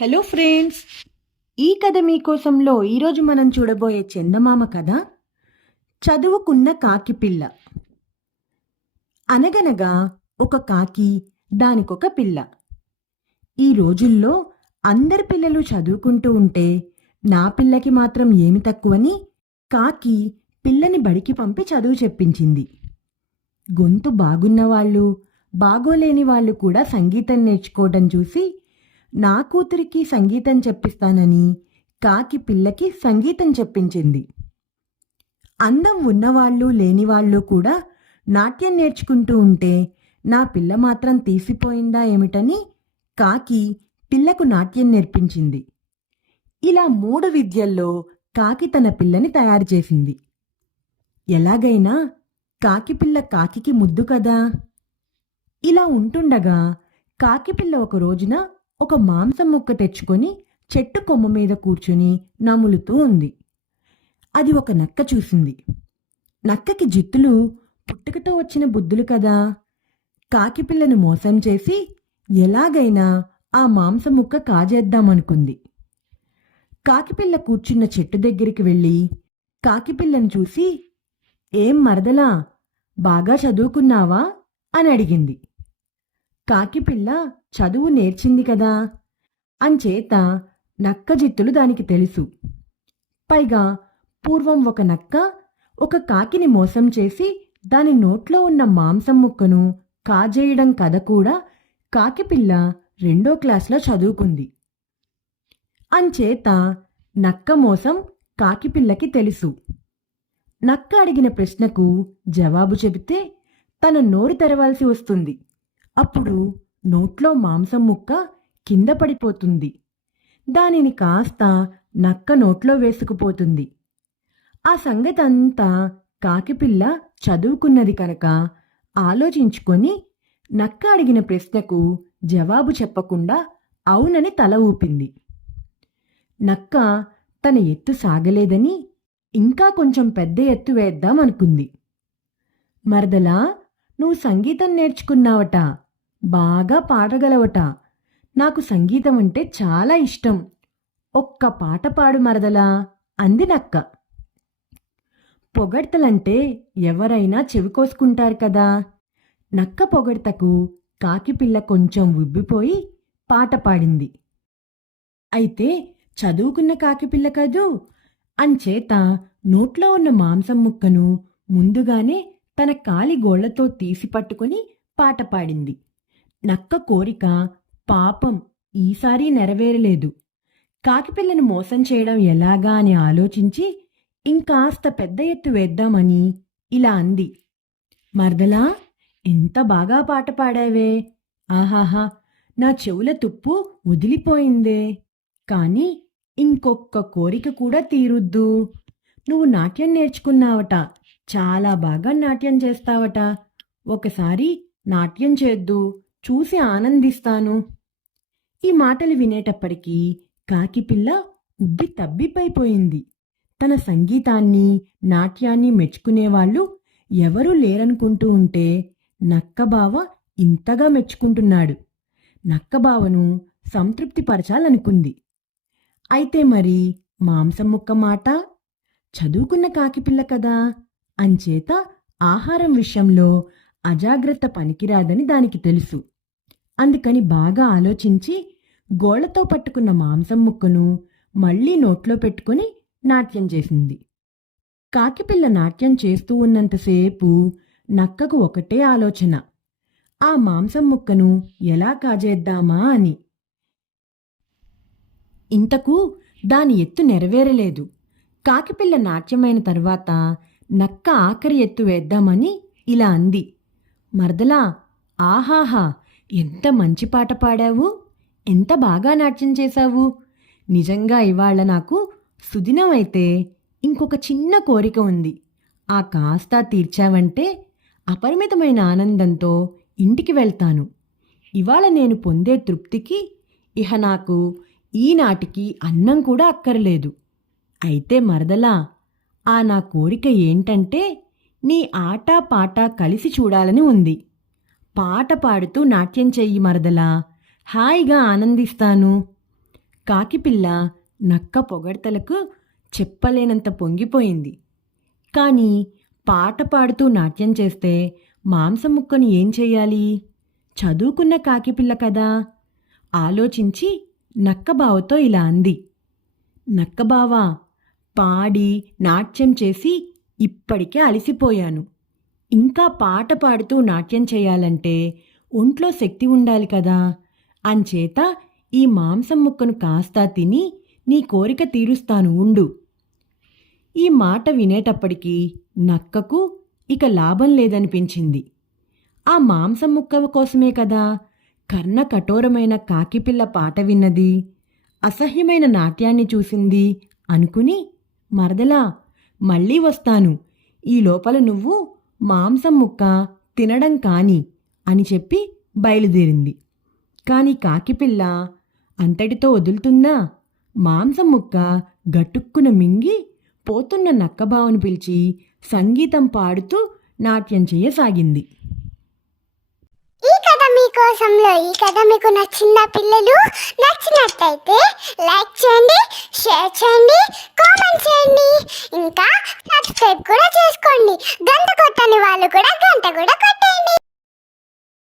Hello friends, ఈ కథ మీకోసంలో ఈరోజు మనం చూడబోయే చందమామ కథ చదువుకున్న కాకి పిల్ల. అనగనగా ఒక కాకి, దానికొక పిల్ల. ఈ రోజుల్లో అందరి పిల్లలు చదువుకుంటూ ఉంటే నా పిల్లకి మాత్రం ఏమి తక్కువని కాకి పిల్లని బడికి పంపి చదువు చెప్పించింది. గొంతు బాగున్నవాళ్ళు, బాగోలేని వాళ్ళు కూడా సంగీతం నేర్చుకోవడం చూసి నా కూతురికి సంగీతం చెప్పిస్తానని కాకి పిల్లకి సంగీతం చెప్పించింది. అందం ఉన్నవాళ్ళు లేనివాళ్ళు కూడా నాట్యం నేర్చుకుంటూ ఉంటే నా పిల్ల మాత్రం తీసిపోయిందా ఏమిటని కాకి పిల్లకు నాట్యం నేర్పించింది. ఇలా 3 విద్యల్లో కాకి తన పిల్లని తయారు చేసింది. ఎలాగైనా కాకి పిల్ల కాకికి ముద్దు కదా. ఇలా ఉంటుండగా కాకి పిల్ల ఒక రోజున ఒక మాంసం ముక్క తెచ్చుకొని చెట్టు కొమ్మ మీద కూర్చుని నములుతూ ఉంది. అది ఒక నక్క చూసింది. నక్కకి జిత్తులు పుట్టుకతో వచ్చిన బుద్ధులు కదా. కాకి పిల్లను మోసం చేసి ఎలాగైనా ఆ మాంసం ముక్క కాజేద్దామనుకుంది. కాకిపిల్ల కూర్చున్న చెట్టు దగ్గరికి వెళ్ళి కాకిపిల్లను చూసి, ఏం మరదలా, బాగా చదువుకున్నావా అని అడిగింది. కాకిపిల్ల చదువు నేర్చింది కదా, అంచేత నక్క జిత్తులు దానికి తెలుసు. పైగా పూర్వం ఒక నక్క ఒక కాకిని మోసం చేసి దాని నోట్లో ఉన్న మాంసం ముక్కను కాజేయడం కథ కూడా కాకిపిల్ల 2వ క్లాసులో చదువుకుంది. అంచేత నక్క మోసం కాకిపిల్లకి తెలుసు. నక్క అడిగిన ప్రశ్నకు జవాబు చెబితే తన నోరు తెరవాల్సి వస్తుంది. అప్పుడు నోట్లో మాంసం ముక్క కింద పడిపోతుంది. దానిని కాస్త నక్క నోట్లో వేసుకుపోతుంది. ఆ సంగతంతా కాకిపిల్ల చదువుకున్నది కనుక ఆలోచించుకొని నక్క అడిగిన ప్రశ్నకు జవాబు చెప్పకుండా అవునని తల ఊపింది. నక్క తన ఎత్తు సాగలేదని ఇంకా కొంచెం పెద్ద ఎత్తు వేద్దామనుకుంది. మరదలా, నువ్వు సంగీతం నేర్చుకున్నావట, బాగా పాడగలవట. నాకు సంగీతం అంటే చాలా ఇష్టం. ఒక్క పాట పాడు మరదలా అంది నక్క. పొగడ్తలంటే ఎవరైనా చెవికోసుకుంటారు కదా. నక్క పొగడ్తకు కాకిపిల్ల కొంచెం ఉబ్బిపోయి పాట పాడింది. అయితే చదువుకున్న కాకిపిల్ల కదూ, అంచేత నోట్లో ఉన్న మాంసం ముక్కను ముందుగానే తన కాలి గోళ్లతో తీసి పట్టుకుని పాట పాడింది. నక్క కోరిక పాపం ఈసారి నెరవేరలేదు. కాకిపిల్లను మోసం చేయడం ఎలాగా అని ఆలోచించి ఇంకాస్త పెద్ద ఎత్తు వేద్దామని ఇలా అంది. మరదలా, ఎంత బాగా పాట పాడావే. ఆహాహా, నా చెవుల తుప్పు వదిలిపోయిందే. కాని ఇంకొక్క కోరిక కూడా తీరుద్దు. నువ్వు నాట్యం నేర్చుకున్నావట, చాలా బాగా నాట్యం చేస్తావట. ఒకసారి నాట్యం చేద్దు, చూసి ఆనందిస్తాను. ఈ మాటలు వినేటప్పటికీ కాకిపిల్ల ఉబ్బి తబ్బిబ్బైపోయింది. తన సంగీతాన్ని నాట్యాన్ని మెచ్చుకునేవాళ్ళు ఎవరూ లేరనుకుంటూ ఉంటే నక్కబావ ఇంతగా మెచ్చుకుంటున్నాడు. నక్కబావను సంతృప్తిపరచాలనుకుంది. అయితే మరి మాంసం ముక్క మాట, చదువుకున్న కాకిపిల్ల కదా, అంచేత ఆహారం విషయంలో అజాగ్రత్త పనికిరాదని దానికి తెలుసు. అందుకని బాగా ఆలోచించి గోళ్లతో పట్టుకున్న మాంసం ముక్కను మళ్లీ నోట్లో పెట్టుకుని నాట్యం చేసింది. కాకిపిల్ల నాట్యం చేస్తూ ఉన్నంతసేపు నక్కకు ఒకటే ఆలోచన, ఆ మాంసం ముక్కను ఎలా కాజేద్దామా అని. ఇంతకు దాని ఎత్తు నెరవేరలేదు. కాకిపిల్ల నాట్యమైన తర్వాత నక్క ఆఖరి ఎత్తు వేద్దామని ఇలా అంది. మరదలా, ఆహాహా, ఎంత మంచి పాట పాడావు, ఎంత బాగా నాట్యం చేశావు. నిజంగా ఇవాళ నాకు సుదినం అయితే ఇంకొక చిన్న కోరిక ఉంది. ఆ కాస్త తీర్చావంటే అపరిమితమైన ఆనందంతో ఇంటికి వెళ్తాను. ఇవాళ నేను పొందే తృప్తికి ఇహ నాకు ఈనాటికి అన్నం కూడా అక్కర్లేదు. అయితే మరదలా, ఆ నా కోరిక ఏంటంటే నీ ఆట పాట కలిసి చూడాలని ఉంది. పాట పాడుతూ నాట్యం చెయ్యి మరదలా, హాయిగా ఆనందిస్తాను. కాకిపిల్ల నక్క పొగడ్తలకు చెప్పలేనంత పొంగిపోయింది. కానీ పాట పాడుతూ నాట్యం చేస్తే మాంసం ముక్కను ఏం చెయ్యాలి? చదువుకున్న కాకిపిల్ల కదా. ఆలోచించి నక్కబావతో ఇలా అంది. నక్కబావా, పాడి నాట్యం చేసి ఇప్పటికే అలసిపోయాను. ఇంకా పాట పాడుతూ నాట్యం చేయాలంటే ఒంట్లో శక్తి ఉండాలి కదా. అంచేత ఈ మాంసం ముక్కను కాస్తా తిని నీ కోరిక తీరుస్తాను ఉండు. ఈ మాట వినేటప్పటికీ నక్కకు ఇక లాభం లేదనిపించింది. ఆ మాంసం ముక్క కోసమే కదా కర్ణ కఠోరమైన కాకిపిల్ల పాట విన్నది, అసహ్యమైన నాట్యాన్ని చూసింది అనుకుని, మరదలా మళ్ళీ వస్తాను, ఈ లోపల నువ్వు మాంసం ముక్క తినడం కాని అని చెప్పి బయలుదేరింది. కాని కాకిపిల్ల అంతటితో వదులుతుందా? మాంసం ముక్క గట్టుక్కున మింగి పోతున్న నక్కబావను పిలిచి సంగీతం పాడుతూ నాట్యం చేయసాగింది. ఈ కథ మీకోసంలో ఈ కథ మీకు నచ్చిందా పిల్లలు? నచ్చినట్లయితే లైక్ చేయండి, షేర్ చేయండి, కామెంట్ చేయండి, ఇంకా సబ్స్క్రైబ్ కూడా చేసుకోండి. గంట కొట్టని వాళ్ళు కూడా గంట కూడా